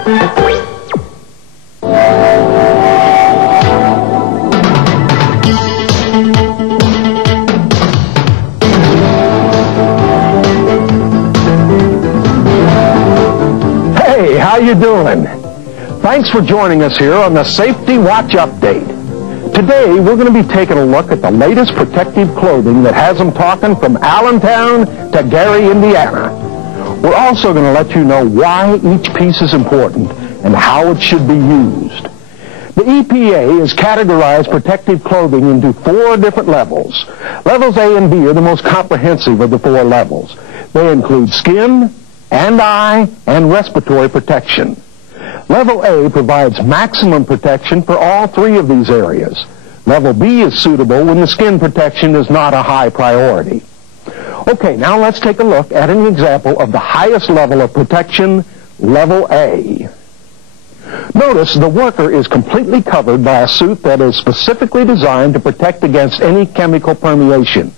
Hey, how you doing? Thanks for joining us here on the Safety Watch Update. Today, we're going to be taking a look at the latest protective clothing that has them talking from Allentown to Gary, Indiana. We're also going to let you know why each piece is important and how it should be used. The EPA has categorized protective clothing into 4 different levels. Levels A and B are the most comprehensive of the 4 levels. They include skin and eye and respiratory protection. Level A provides maximum protection for all 3 of these areas. Level B is suitable when the skin protection is not a high priority. Okay, now let's take a look at an example of the highest level of protection, Level A. Notice the worker is completely covered by a suit that is specifically designed to protect against any chemical permeation.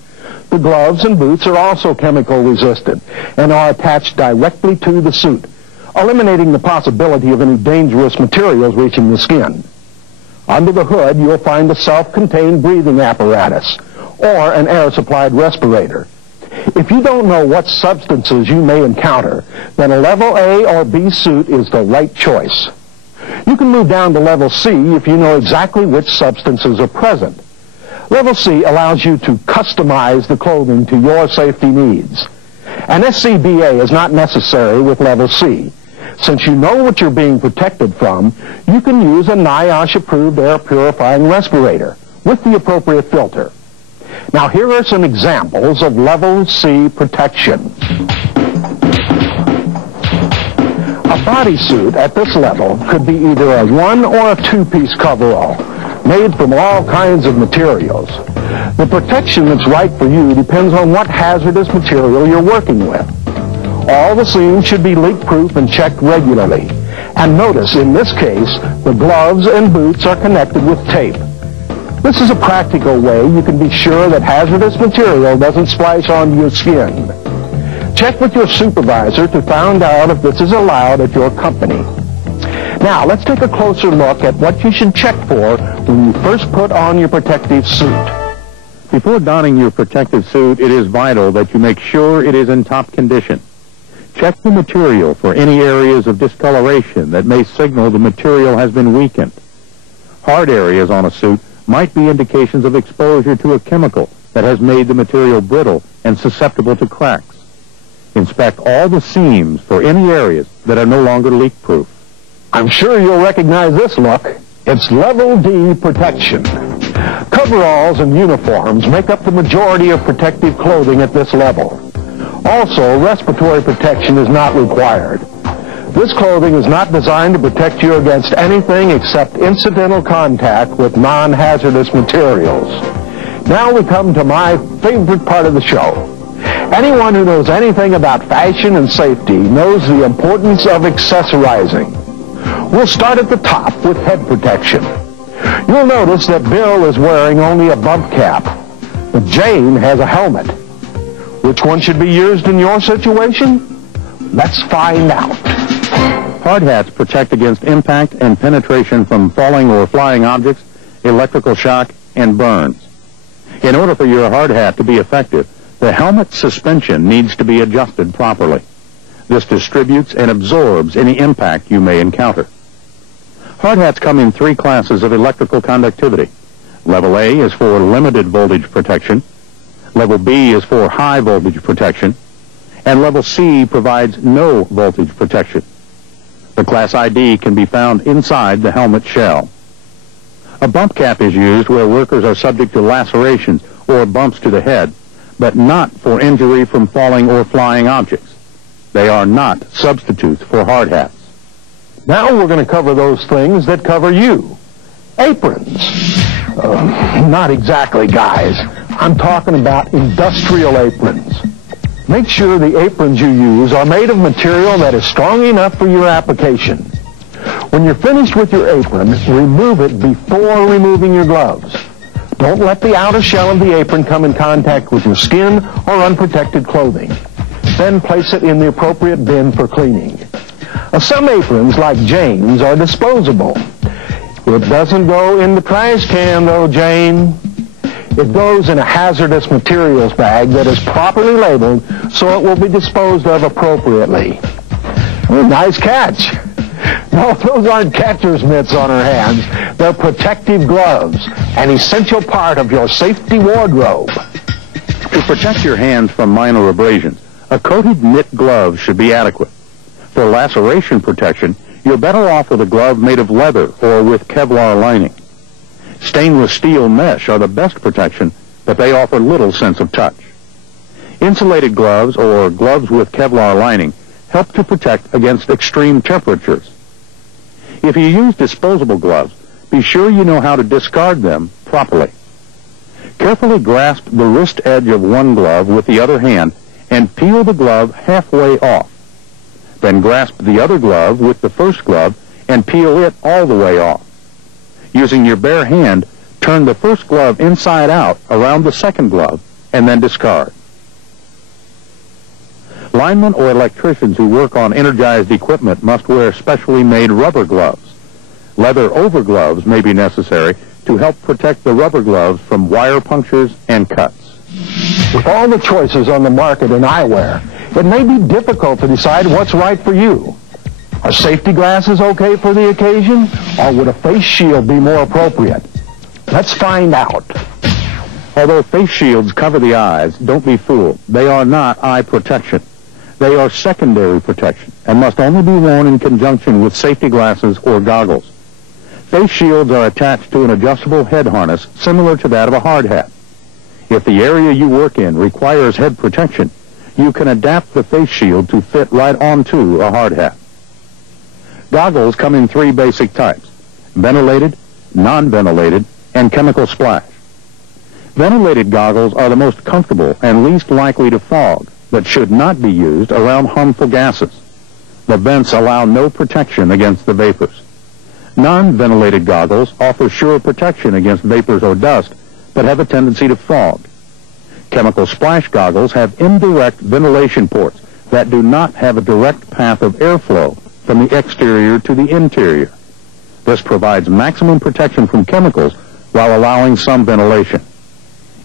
The gloves and boots are also chemical resistant and are attached directly to the suit, eliminating the possibility of any dangerous materials reaching the skin. Under the hood, you'll find a self-contained breathing apparatus or an air-supplied respirator. If you don't know what substances you may encounter, then a Level A or B suit is the right choice. You can move down to Level C if you know exactly which substances are present. Level C allows you to customize the clothing to your safety needs. An SCBA is not necessary with Level C. Since you know what you're being protected from, you can use a NIOSH-approved air purifying respirator with the appropriate filter. Now here are some examples of Level C protection. A bodysuit at this level could be either a 1 or a 2-piece coverall, made from all kinds of materials. The protection that's right for you depends on what hazardous material you're working with. All the seams should be leak-proof and checked regularly. And notice, in this case, the gloves and boots are connected with tape. This is a practical way you can be sure that hazardous material doesn't splash onto your skin. Check with your supervisor to find out if this is allowed at your company. Now, let's take a closer look at what you should check for when you first put on your protective suit. Before donning your protective suit, it is vital that you make sure it is in top condition. Check the material for any areas of discoloration that may signal the material has been weakened. Hard areas on a suit might be indications of exposure to a chemical that has made the material brittle and susceptible to cracks. Inspect all the seams for any areas that are no longer leak-proof. I'm sure you'll recognize this look. It's Level D protection. Coveralls and uniforms make up the majority of protective clothing at this level. Also, respiratory protection is not required. This clothing is not designed to protect you against anything except incidental contact with non-hazardous materials. Now we come to my favorite part of the show. Anyone who knows anything about fashion and safety knows the importance of accessorizing. We'll start at the top with head protection. You'll notice that Bill is wearing only a bump cap, but Jane has a helmet. Which one should be used in your situation? Let's find out. Hard hats protect against impact and penetration from falling or flying objects, electrical shock, and burns. In order for your hard hat to be effective, the helmet suspension needs to be adjusted properly. This distributes and absorbs any impact you may encounter. Hard hats come in 3 classes of electrical conductivity. Level A is for limited voltage protection. Level B is for high voltage protection, and Level C provides no voltage protection. The class ID can be found inside the helmet shell. A bump cap is used where workers are subject to lacerations or bumps to the head, but not for injury from falling or flying objects. They are not substitutes for hard hats. Now we're going to cover those things that cover you. Aprons. Not exactly, guys. I'm talking about industrial aprons. Make sure the aprons you use are made of material that is strong enough for your application. When you're finished with your apron, remove it before removing your gloves. Don't let the outer shell of the apron come in contact with your skin or unprotected clothing. Then place it in the appropriate bin for cleaning. Some aprons, like Jane's, are disposable. It doesn't go in the trash can, though, Jane. It goes in a hazardous materials bag that is properly labeled so it will be disposed of appropriately. Oh, nice catch. No, those aren't catcher's mitts on her hands. They're protective gloves, an essential part of your safety wardrobe. To protect your hands from minor abrasions, a coated knit glove should be adequate. For laceration protection, you're better off with a glove made of leather or with Kevlar lining. Stainless steel mesh are the best protection, but they offer little sense of touch. Insulated gloves or gloves with Kevlar lining help to protect against extreme temperatures. If you use disposable gloves, be sure you know how to discard them properly. Carefully grasp the wrist edge of one glove with the other hand and peel the glove halfway off. Then grasp the other glove with the first glove and peel it all the way off. Using your bare hand, turn the first glove inside out around the second glove and then discard. Linemen or electricians who work on energized equipment must wear specially made rubber gloves. Leather overgloves may be necessary to help protect the rubber gloves from wire punctures and cuts. With all the choices on the market in eyewear, it may be difficult to decide what's right for you. Are safety glasses okay for the occasion, or would a face shield be more appropriate? Let's find out. Although face shields cover the eyes, don't be fooled. They are not eye protection. They are secondary protection and must only be worn in conjunction with safety glasses or goggles. Face shields are attached to an adjustable head harness similar to that of a hard hat. If the area you work in requires head protection, you can adapt the face shield to fit right onto a hard hat. Goggles come in three basic types: ventilated, non-ventilated, and chemical splash. Ventilated goggles are the most comfortable and least likely to fog, but should not be used around harmful gases. The vents allow no protection against the vapors. Non-ventilated goggles offer sure protection against vapors or dust, but have a tendency to fog. Chemical splash goggles have indirect ventilation ports that do not have a direct path of airflow from the exterior to the interior. This provides maximum protection from chemicals while allowing some ventilation.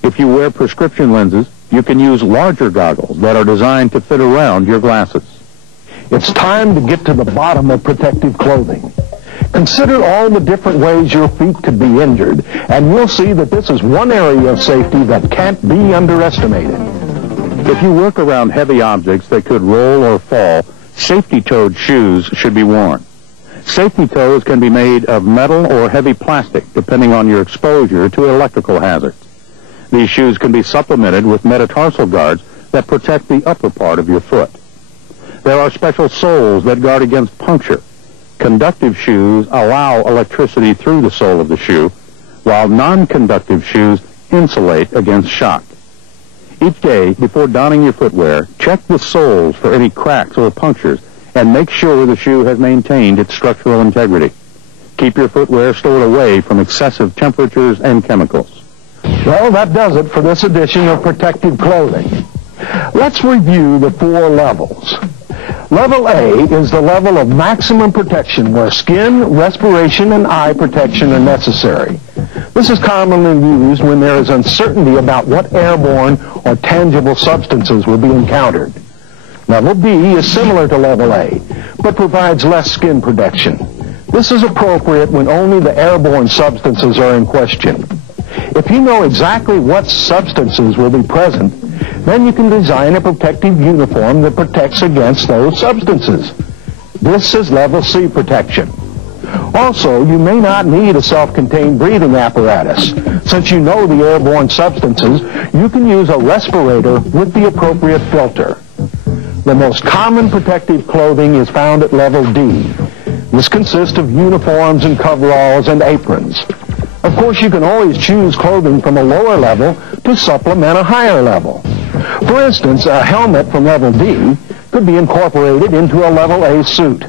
If you wear prescription lenses, you can use larger goggles that are designed to fit around your glasses. It's time to get to the bottom of protective clothing. Consider all the different ways your feet could be injured, and you'll see that this is one area of safety that can't be underestimated. If you work around heavy objects that could roll or fall, safety-toed shoes should be worn. Safety toes can be made of metal or heavy plastic, depending on your exposure to electrical hazards. These shoes can be supplemented with metatarsal guards that protect the upper part of your foot. There are special soles that guard against puncture. Conductive shoes allow electricity through the sole of the shoe, while non-conductive shoes insulate against shock. Each day, before donning your footwear, check the soles for any cracks or punctures and make sure the shoe has maintained its structural integrity. Keep your footwear stored away from excessive temperatures and chemicals. Well, that does it for this edition of Protective Clothing. Let's review the 4 levels. Level A is the level of maximum protection where skin, respiration, and eye protection are necessary. This is commonly used when there is uncertainty about what airborne or tangible substances will be encountered. Level B is similar to Level A, but provides less skin protection. This is appropriate when only the airborne substances are in question. If you know exactly what substances will be present, then you can design a protective uniform that protects against those substances. This is Level C protection. Also, you may not need a self-contained breathing apparatus. Since you know the airborne substances, you can use a respirator with the appropriate filter. The most common protective clothing is found at Level D. This consists of uniforms and coveralls and aprons. Of course, you can always choose clothing from a lower level to supplement a higher level. For instance, a helmet from Level D could be incorporated into a Level A suit.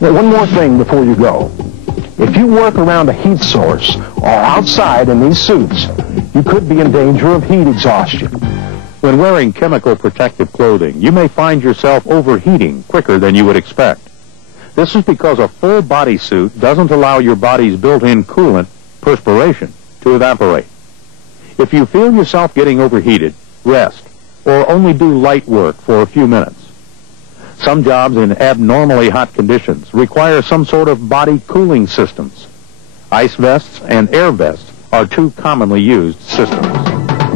Now, one more thing before you go. If you work around a heat source or outside in these suits, you could be in danger of heat exhaustion. When wearing chemical protective clothing, you may find yourself overheating quicker than you would expect. This is because a full bodysuit doesn't allow your body's built-in coolant, perspiration, to evaporate. If you feel yourself getting overheated, rest, or only do light work for a few minutes. Some jobs in abnormally hot conditions require some sort of body cooling systems. Ice vests and air vests are two commonly used systems.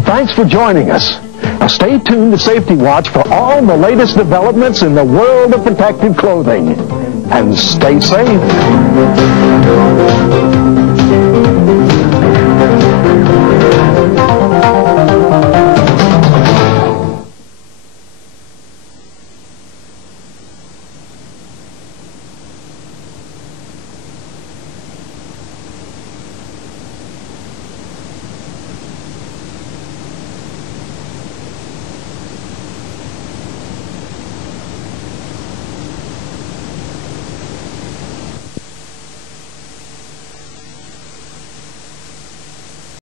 Thanks for joining us. Now stay tuned to Safety Watch for all the latest developments in the world of protective clothing. And stay safe.